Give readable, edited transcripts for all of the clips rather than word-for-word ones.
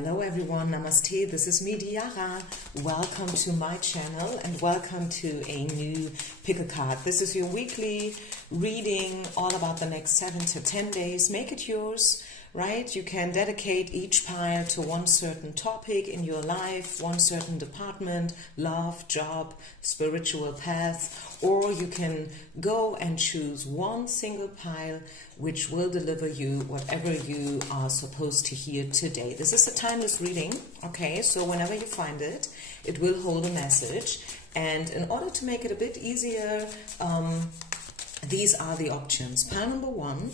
Hello everyone, Namaste, this is me Diara. Welcome to my channel and welcome to a new pick a card. This is your weekly reading all about the next 7 to 10 days. Make it yours, right? You can dedicate each pile to one certain topic in your life, one certain department, love, job, spiritual path, or you can go and choose one single pile which will deliver you whatever you are supposed to hear today. This is a timeless reading, okay? So whenever you find it, it will hold a message. And in order to make it a bit easier, these are the options. Pile number 1,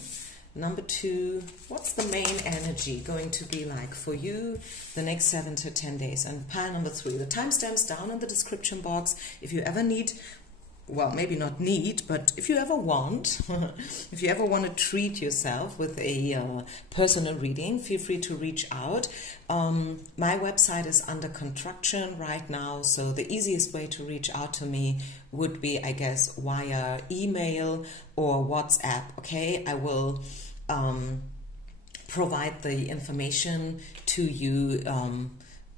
number 2, what's the main energy going to be like for you the next 7 to 10 days? And pile number 3, the timestamps down in the description box. If you ever need, well, maybe not need, but if you ever want, if you ever want to treat yourself with a personal reading, feel free to reach out. My website is under construction right now, so the easiest way to reach out to me would be, I guess, via email or WhatsApp, okay? I will provide the information to you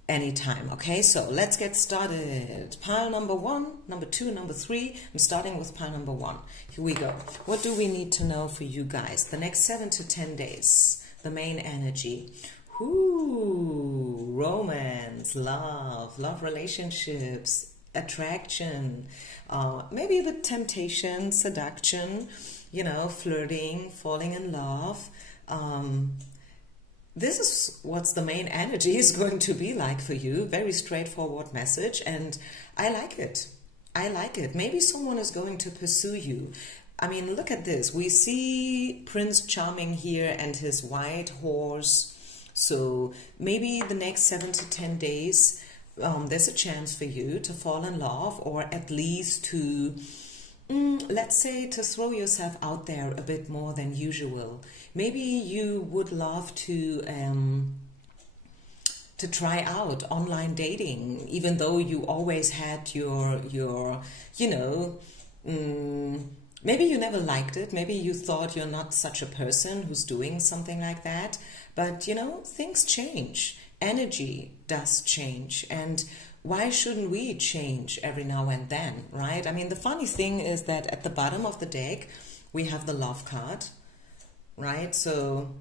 anytime, okay? So let's get started. Pile number 1, number 2, number 3. I'm starting with pile number 1. Here we go. What do we need to know for you guys? The next 7 to 10 days, the main energy. Ooh, romance, love relationships, attraction, maybe the temptation, seduction, you know, flirting, falling in love. This is what's the main energy is going to be like for you. Very straightforward message, and I like it. I like it. Maybe someone is going to pursue you. I mean, look at this. We see Prince Charming here and his white horse. So maybe the next 7 to 10 days, there's a chance for you to fall in love, or at least to, let's say, to throw yourself out there a bit more than usual. Maybe you would love to try out online dating, even though you always had your you know, maybe you never liked it. Maybe you thought you're not such a person who's doing something like that. But, you know, things change. Energy does change. And why shouldn't we change every now and then, right? I mean, the funny thing is that at the bottom of the deck, we have the love card, right? So,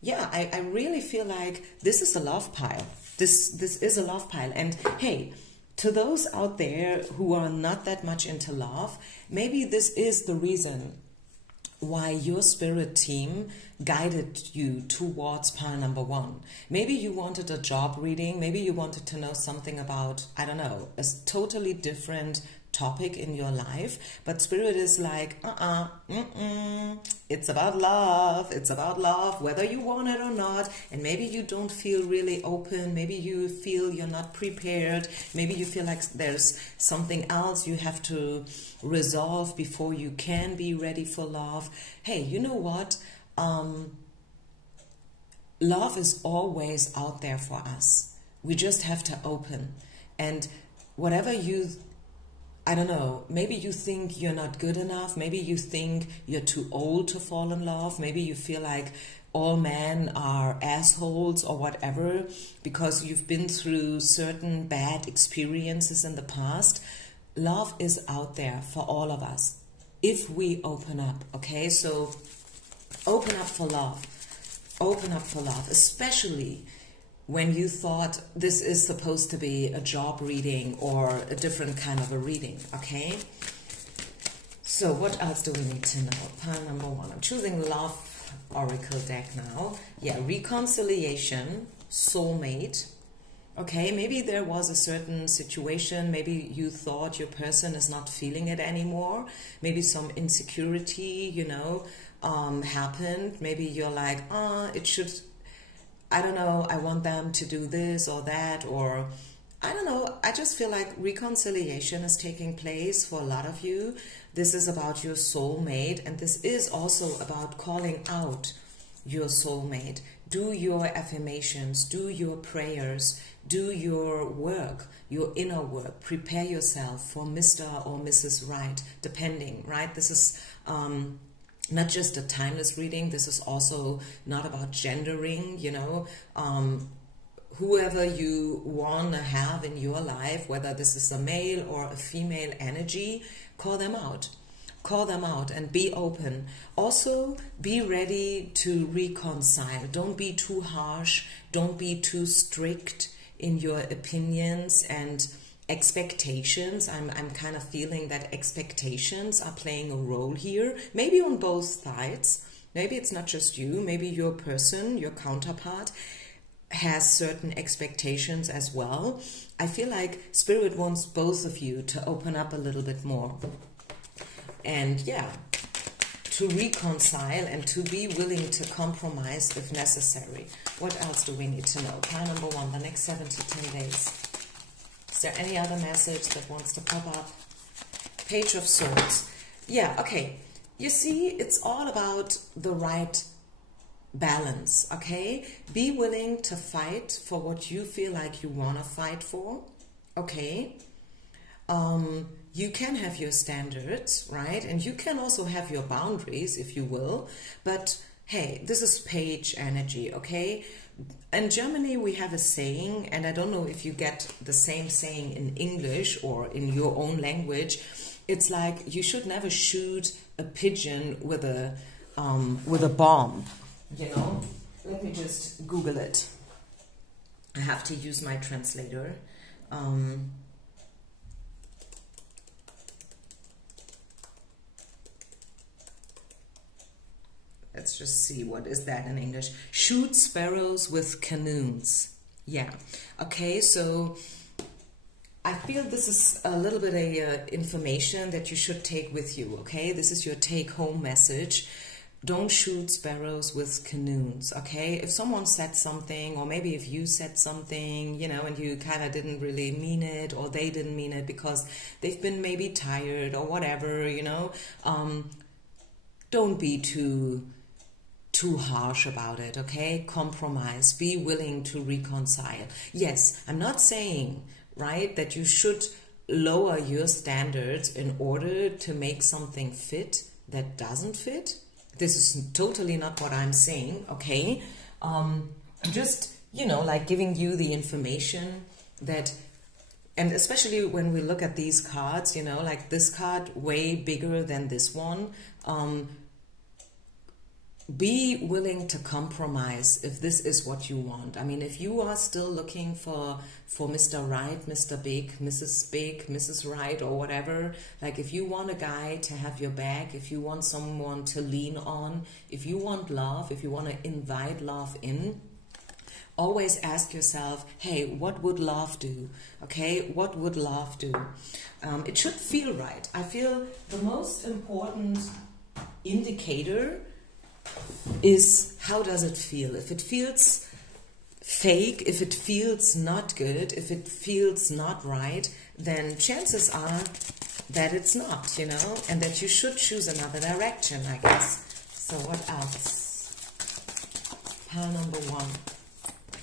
yeah, I really feel like this is a love pile. This is a love pile. And hey, to those out there who are not that much into love, maybe this is the reason why your spirit team guided you towards pile number 1. Maybe you wanted a job reading. Maybe you wanted to know something about, I don't know, a totally different topic in your life. But spirit is like, it's about love. It's about love, whether you want it or not. And maybe you don't feel really open. Maybe you feel you're not prepared. Maybe you feel like there's something else you have to resolve before you can be ready for love. Hey, you know what? Love is always out there for us. We just have to open. And whatever you, I don't know, maybe you think you're not good enough. Maybe you think you're too old to fall in love. Maybe you feel like all men are assholes or whatever because you've been through certain bad experiences in the past. Love is out there for all of us if we open up, okay? So open up for love. Open up for love, especially when you thought this is supposed to be a job reading or a different kind of a reading, okay? So what else do we need to know? Pile number 1. I'm choosing Love Oracle deck now. Yeah, reconciliation, soulmate. Okay, maybe there was a certain situation. Maybe you thought your person is not feeling it anymore. Maybe some insecurity, you know, happened. Maybe you're like, it should, I don't know, I want them to do this or that, or I don't know. I just feel like reconciliation is taking place for a lot of you. This is about your soulmate, and this is also about calling out your soulmate. Do your affirmations, do your prayers, do your work, your inner work. Prepare yourself for Mr. or Mrs. Right, depending, right? This is not just a timeless reading. This is also not about gendering, you know. whoever you want to have in your life, whether this is a male or a female energy, call them out. Call them out and be open. Also, be ready to reconcile. Don't be too harsh. Don't be too strict in your opinions and expectations. I'm kind of feeling that expectations are playing a role here, maybe on both sides. Maybe it's not just you. Maybe your person, your counterpart, has certain expectations as well. I feel like Spirit wants both of you to open up a little bit more. And yeah, to reconcile and to be willing to compromise if necessary. What else do we need to know? Pile number 1, the next 7 to 10 days. Is there any other message that wants to pop up? Page of Swords. Yeah, okay. You see, it's all about the right balance, okay? Be willing to fight for what you feel like you want to fight for, okay? You can have your standards, right? And you can also have your boundaries, if you will. But hey, this is page energy, okay? In Germany, we have a saying, and I don't know if you get the same saying in English or in your own language. It's like, you should never shoot a pigeon with a bomb, you know? Let me just Google it. I have to use my translator. Let's just see, what is that in English? Shoot sparrows with canoes. Yeah. Okay, so I feel this is a little bit of information that you should take with you, okay? This is your take-home message. Don't shoot sparrows with canoes, okay? If someone said something, or maybe if you said something, you know, and you kind of didn't really mean it, or they didn't mean it because they've been maybe tired or whatever, you know, don't be too harsh about it, okay? Compromise. Be willing to reconcile. Yes, I'm not saying, right, that you should lower your standards in order to make something fit that doesn't fit. This is totally not what I'm saying, okay? Just, you know, like giving you the information that, and especially when we look at these cards, you know, like this card way bigger than this one. Be willing to compromise if this is what you want. I mean, if you are still looking for Mr. Right, Mr. Big, Mrs. Right, or whatever, like if you want a guy to have your back, if you want someone to lean on, if you want love, if you want to invite love in, always ask yourself, hey, what would love do? Okay, what would love do? It should feel right. I feel the most important indicator is, how does it feel? If it feels fake, if it feels not good, if it feels not right, then chances are that it's not, you know, and that you should choose another direction, I guess. So what else? Pile number 1.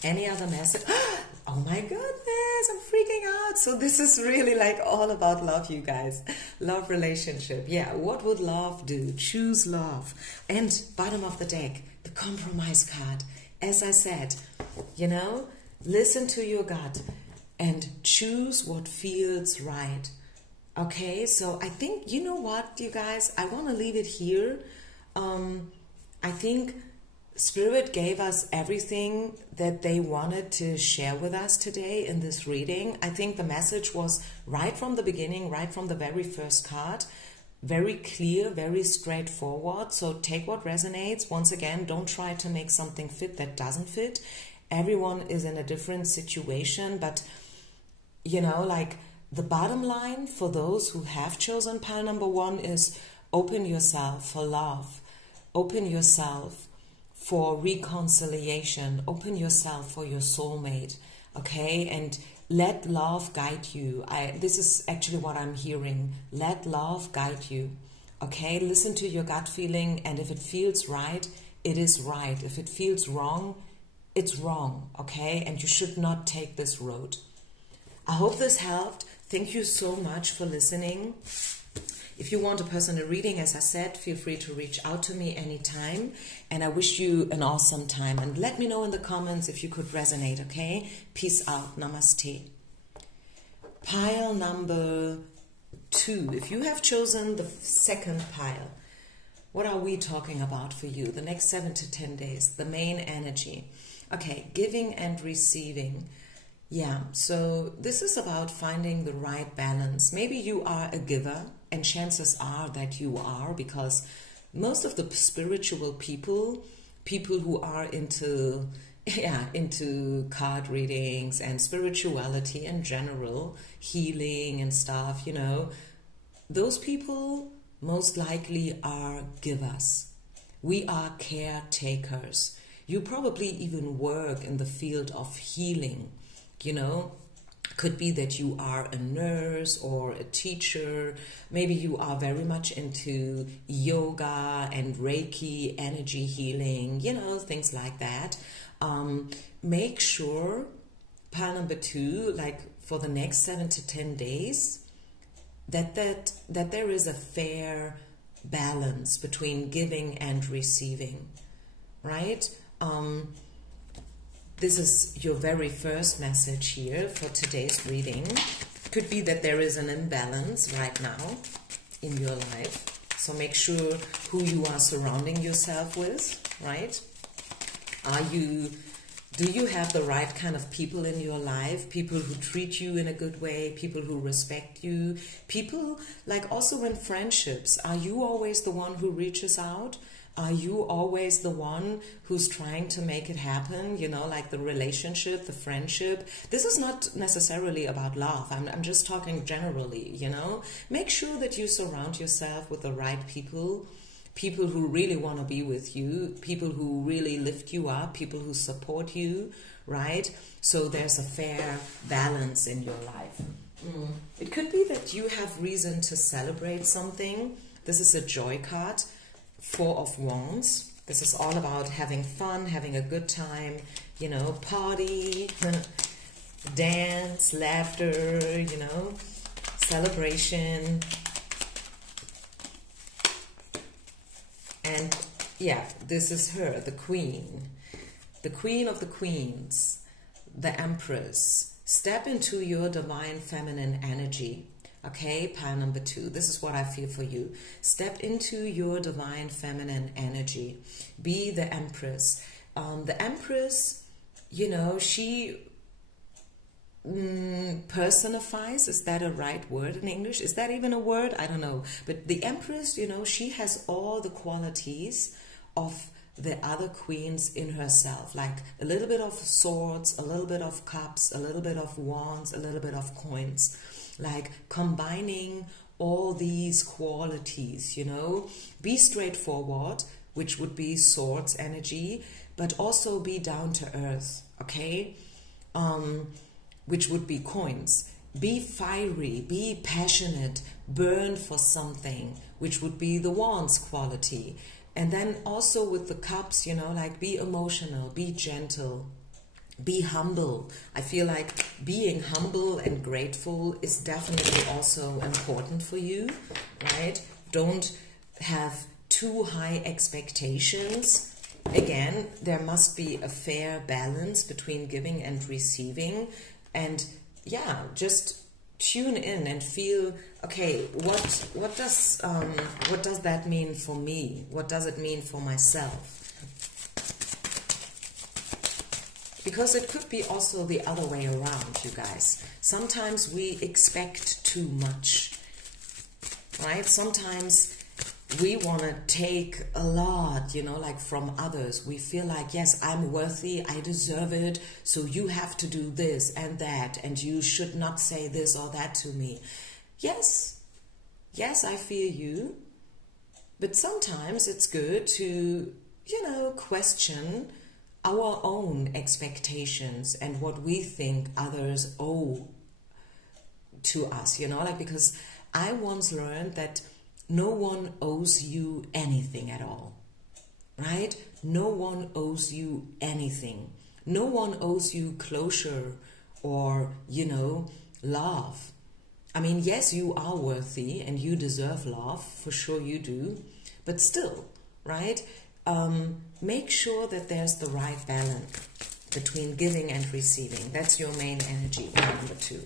Any other message? Oh my goodness, I'm freaking out. So this is really like all about love, you guys. Love, relationship. Yeah, what would love do? Choose love. And bottom of the deck, the compromise card. As I said, you know, listen to your gut and choose what feels right. Okay, so I think, you know what, you guys, I want to leave it here. I think Spirit gave us everything that they wanted to share with us today in this reading. I think the message was right from the beginning, right from the very first card, very clear, very straightforward. So take what resonates. Once again, don't try to make something fit that doesn't fit. Everyone is in a different situation, but you know, like the bottom line for those who have chosen pile number 1 is open yourself for love, open yourself for reconciliation, open yourself for your soulmate, okay? And let love guide you. This is actually what I'm hearing. Let love guide you, okay? Listen to your gut feeling, and if it feels right, it is right. If it feels wrong, it's wrong, okay? And you should not take this road. I hope this helped. Thank you so much for listening. If you want a personal reading, as I said, feel free to reach out to me anytime. And I wish you an awesome time. And let me know in the comments if you could resonate, okay? Peace out. Namaste. Pile number 2. If you have chosen the second pile, what are we talking about for you? The next 7 to 10 days, the main energy. Okay, giving and receiving. Yeah, so this is about finding the right balance. Maybe you are a giver, and chances are that you are, because most of the spiritual people who are into card readings and spirituality in general, healing and stuff, you know, those people most likely are givers. We are caretakers. You probably even work in the field of healing, you know. Could be that you are a nurse or a teacher. Maybe you are very much into yoga and Reiki, energy healing, you know, things like that. Make sure, pile number 2, like for the next 7 to 10 days, that there is a fair balance between giving and receiving, right? This is your very first message here for today's reading. Could be that there is an imbalance right now in your life. So make sure who you are surrounding yourself with, right? Do you have the right kind of people in your life? People who treat you in a good way, people who respect you, people like also in friendships. Are you always the one who reaches out? Are you always the one who's trying to make it happen? You know, like the relationship, the friendship. This is not necessarily about love. I'm just talking generally, you know. Make sure that you surround yourself with the right people. People who really want to be with you. People who really lift you up. People who support you, right? So there's a fair balance in your life. It could be that you have reason to celebrate something. This is a joy card. 4 of Wands. This is all about having fun, having a good time, you know, party, dance, laughter, you know, celebration. And yeah, this is her, the queen of the queens, the empress. Step into your divine feminine energy. Okay, pile number 2. This is what I feel for you. Step into your divine feminine energy. Be the empress. The empress, you know, she personifies. Is that a right word in English? Is that even a word? I don't know. But the empress, you know, she has all the qualities of the other queens in herself. Like a little bit of swords, a little bit of cups, a little bit of wands, a little bit of coins. Like combining all these qualities, you know. Be straightforward, which would be swords energy, but also be down to earth, okay? Which would be coins. Be fiery, be passionate, burn for something, which would be the wands quality. And then also with the cups, you know, like be emotional, be gentle. Be humble. I feel like being humble and grateful is definitely also important for you, right? Don't have too high expectations. Again, there must be a fair balance between giving and receiving. And yeah, just tune in and feel, okay, what does that mean for me? What does it mean for myself? Because it could be also the other way around, you guys. Sometimes we expect too much, right? Sometimes we want to take a lot, you know, like from others. We feel like, yes, I'm worthy, I deserve it, so you have to do this and that, and you should not say this or that to me. Yes, I feel you. But sometimes it's good to, you know, question our own expectations and what we think others owe to us, you know, like, because I once learned that no one owes you anything at all, right? No one owes you anything. No one owes you closure or, you know, love. I mean, yes, you are worthy and you deserve love, for sure you do, but still, right? Make sure that there's the right balance between giving and receiving. That's your main energy, number 2.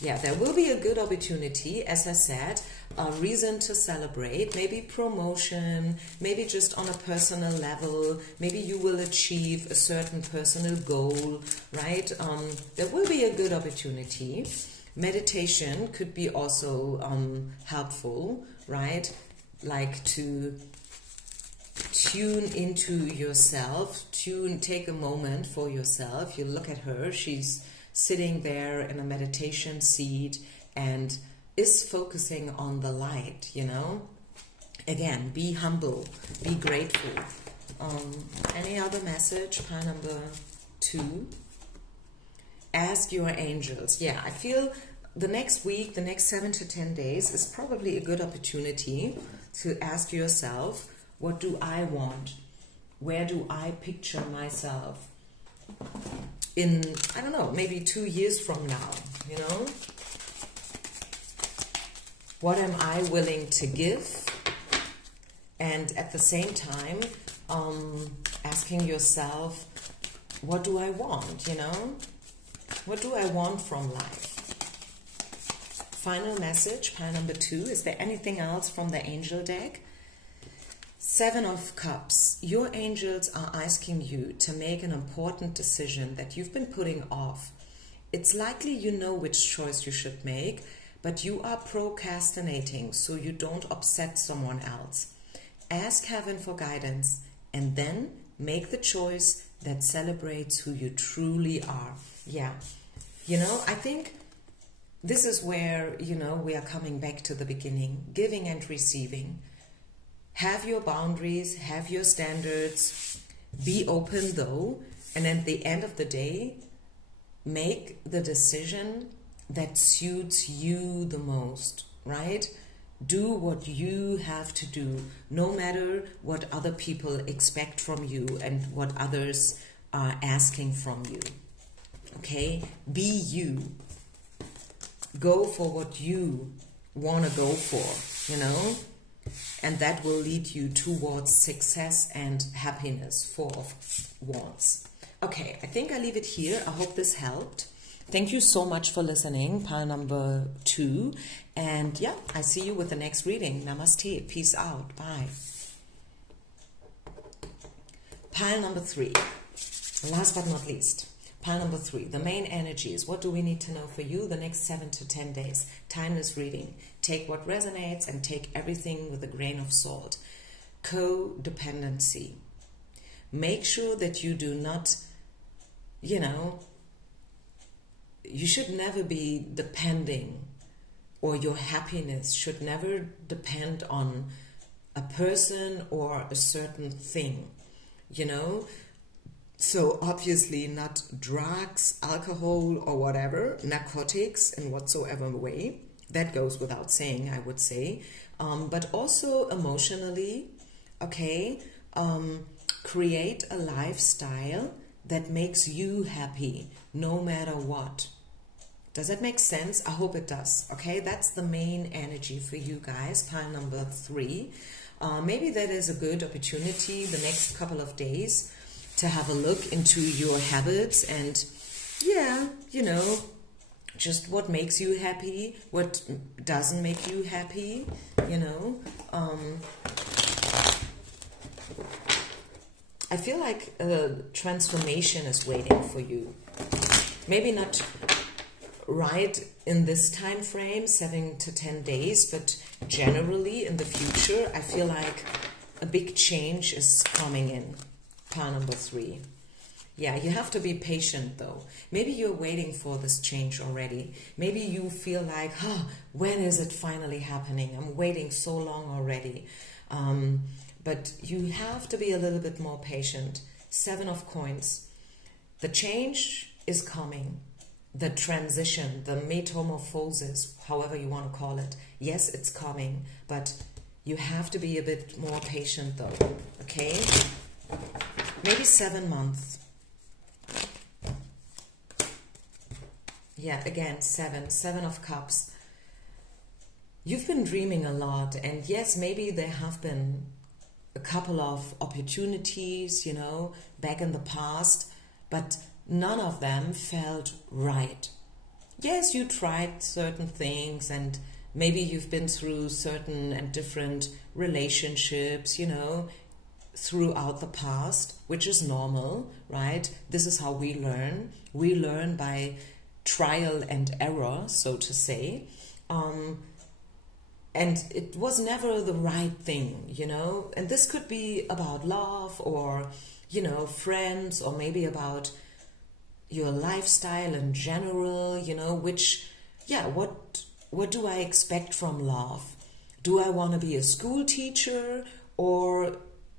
Yeah, there will be a good opportunity, as I said, a reason to celebrate, maybe promotion, maybe just on a personal level, maybe you will achieve a certain personal goal, right? There will be a good opportunity. Meditation could be also helpful, right? Like to tune into yourself, take a moment for yourself. You look at her, she's sitting there in a meditation seat and is focusing on the light, you know. Again, be humble, be grateful. Any other message? Pile number 2. Ask your angels. Yeah, I feel the next week, the next 7 to 10 days is probably a good opportunity to ask yourself, what do I want? Where do I picture myself in, I don't know, maybe 2 years from now, you know? What am I willing to give? And at the same time, asking yourself, what do I want, you know? What do I want from life? Final message, pile number 2. Is there anything else from the angel deck? 7 of Cups. Your angels are asking you to make an important decision that you've been putting off. It's likely you know which choice you should make, but you are procrastinating so you don't upset someone else. Ask heaven for guidance and then make the choice that celebrates who you truly are. Yeah, you know, I think this is where, you know, we are coming back to the beginning, giving and receiving. Have your boundaries, have your standards, be open though, and at the end of the day, make the decision that suits you the most, right? Do what you have to do, no matter what other people expect from you and what others are asking from you, okay? Be you. Go for what you want to go for, you know? And that will lead you towards success and happiness. 4 of Wands. Okay, I think I leave it here. I hope this helped. Thank you so much for listening, pile number 2. And yeah, I see you with the next reading. Namaste. Peace out. Bye. Pile number 3. Last but not least. Pile number 3. The main energies. What do we need to know for you the next 7 to 10 days? Timeless reading. Take what resonates and take everything with a grain of salt. Codependency. Make sure that you do not, you know, you should never be depending, or your happiness should never depend on a person or a certain thing, you know. So obviously not drugs, alcohol or whatever, narcotics in whatsoever way. That goes without saying, I would say. But also emotionally, okay, create a lifestyle that makes you happy no matter what. Does that make sense? I hope it does. Okay, that's the main energy for you guys, pile number 3. Maybe that is a good opportunity the next couple of days to have a look into your habits and, yeah, you know, just what makes you happy, what doesn't make you happy, you know. I feel like a transformation is waiting for you. Maybe not right in this time frame, 7 to 10 days, but generally in the future, I feel like a big change is coming in. Pile number 3. Yeah, you have to be patient though. Maybe you're waiting for this change already. Maybe you feel like, when is it finally happening? I'm waiting so long already. But you have to be a little bit more patient. 7 of Coins. The change is coming. The transition, the metamorphosis, however you want to call it. Yes, it's coming, but you have to be a bit more patient though, okay? Maybe 7 months. Yeah, again, Seven of Cups. You've been dreaming a lot, and yes, maybe there have been a couple of opportunities, you know, back in the past, but none of them felt right. Yes, you tried certain things, and maybe you've been through certain and different relationships, you know, throughout the past, which is normal, right? This is how we learn. We learn by trial and error, so to say. And it was never the right thing, you know? And this could be about love or, you know, friends, or maybe about your lifestyle in general, you know, what do I expect from love? Do I want to be a school teacher, or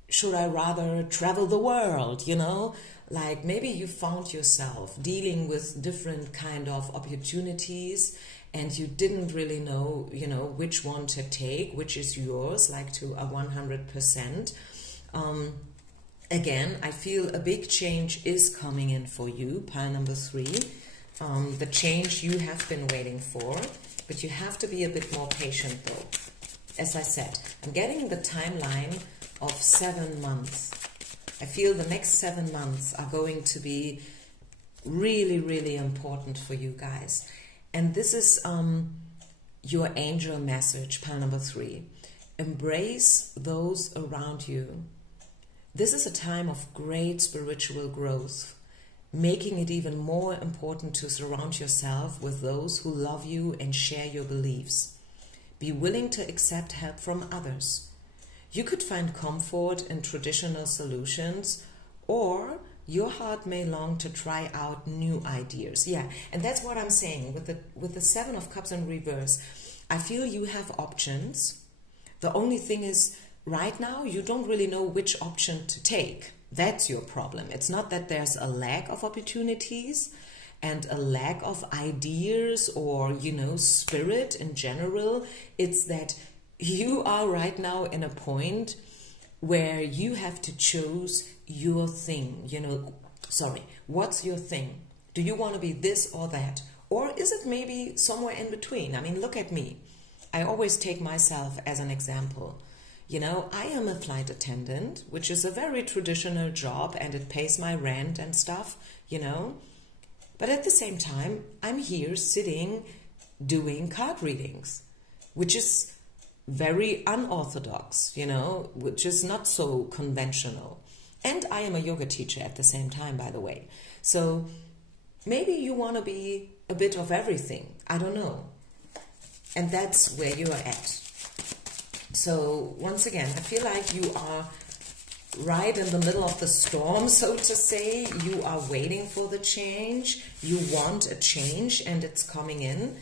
should I rather travel the world, you know? Like maybe you found yourself dealing with different kind of opportunities, and you didn't really know, you know, which one to take, which is yours, like to a 100%. Again, I feel a big change is coming in for you, pile number 3. The change you have been waiting for, but you have to be a bit more patient though. As I said, I'm getting the timeline of 7 months. I feel the next 7 months are going to be really, really important for you guys. And this is your angel message, pile number 3. Embrace those around you. This is a time of great spiritual growth, making it even more important to surround yourself with those who love you and share your beliefs. Be willing to accept help from others. You could find comfort in traditional solutions, or your heart may long to try out new ideas. Yeah, and that's what I'm saying with the 7 of Cups in reverse. I feel you have options. The only thing is, right now, you don't really know which option to take. That's your problem. It's not that there's a lack of opportunities and a lack of ideas or, you know, spirit in general. It's that you are right now in a point where you have to choose your thing. You know, sorry, what's your thing? Do you want to be this or that? Or is it maybe somewhere in between? I mean, look at me. I always take myself as an example. You know, I am a flight attendant, which is a very traditional job, and it pays my rent and stuff, you know. But at the same time, I'm here sitting doing card readings, which is very unorthodox, you know, which is not so conventional. And I am a yoga teacher at the same time, by the way. So maybe you want to be a bit of everything. I don't know. And that's where you are at. So once again, I feel like you are right in the middle of the storm, so to say. You are waiting for the change. You want a change, and it's coming in.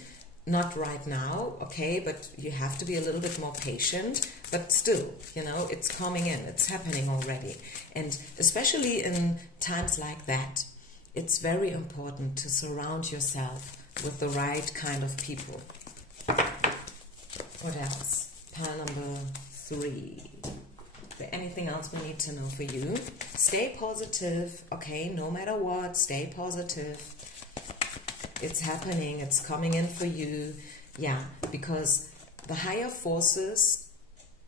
Not right now, okay, but you have to be a little bit more patient. But still, you know, it's coming in. It's happening already. And especially in times like that, it's very important to surround yourself with the right kind of people. What else? Pile number 3. Is there anything else we need to know for you? Stay positive, okay? No matter what, stay positive. It's happening. It's coming in for you. Yeah, because the higher forces,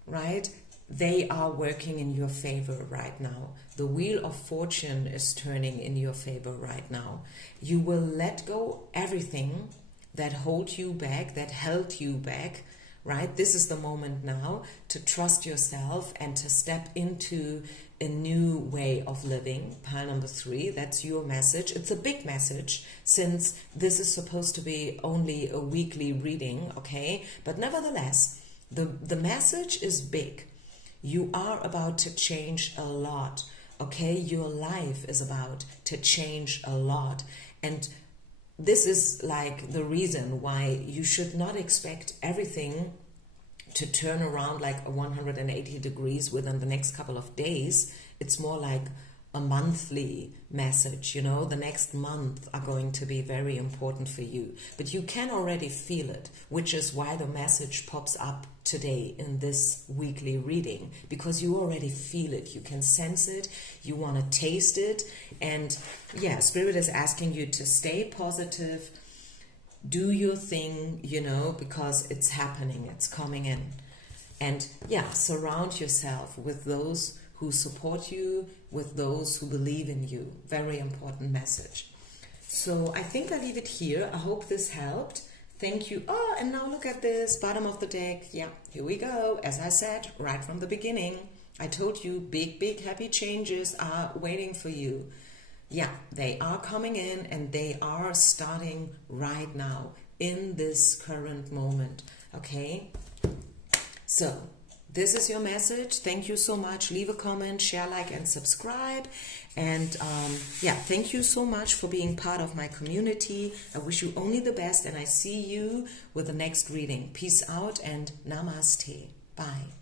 right, they are working in your favor right now. The wheel of fortune is turning in your favor right now. You will let go everything that held you back, right? This is the moment now to trust yourself and to step into a new way of living. Pile number 3, that's your message. It's a big message, since this is supposed to be only a weekly reading, okay? But nevertheless, the message is big. You are about to change a lot, okay? Your life is about to change a lot. And this is like the reason why you should not expect everything to turn around like 180 degrees within the next couple of days. It's more like a monthly message, you know. The next month are going to be very important for you. But you can already feel it, which is why the message pops up today in this weekly reading, because you already feel it. You can sense it. You want to taste it. And yeah, Spirit is asking you to stay positive, do your thing, you know, because it's happening, it's coming in. And yeah, surround yourself with those who support you, with those who believe in you. Very important message. So I think I leave it here. I hope this helped. Thank you. Oh, and now look at this, bottom of the deck. Yeah, here we go. As I said, right from the beginning, I told you big, happy changes are waiting for you. Yeah, they are coming in and they are starting right now in this current moment. Okay? So, this is your message. Thank you so much. Leave a comment, share, like, and subscribe. And yeah, thank you so much for being part of my community. I wish you only the best, and I see you with the next reading. Peace out and namaste. Bye.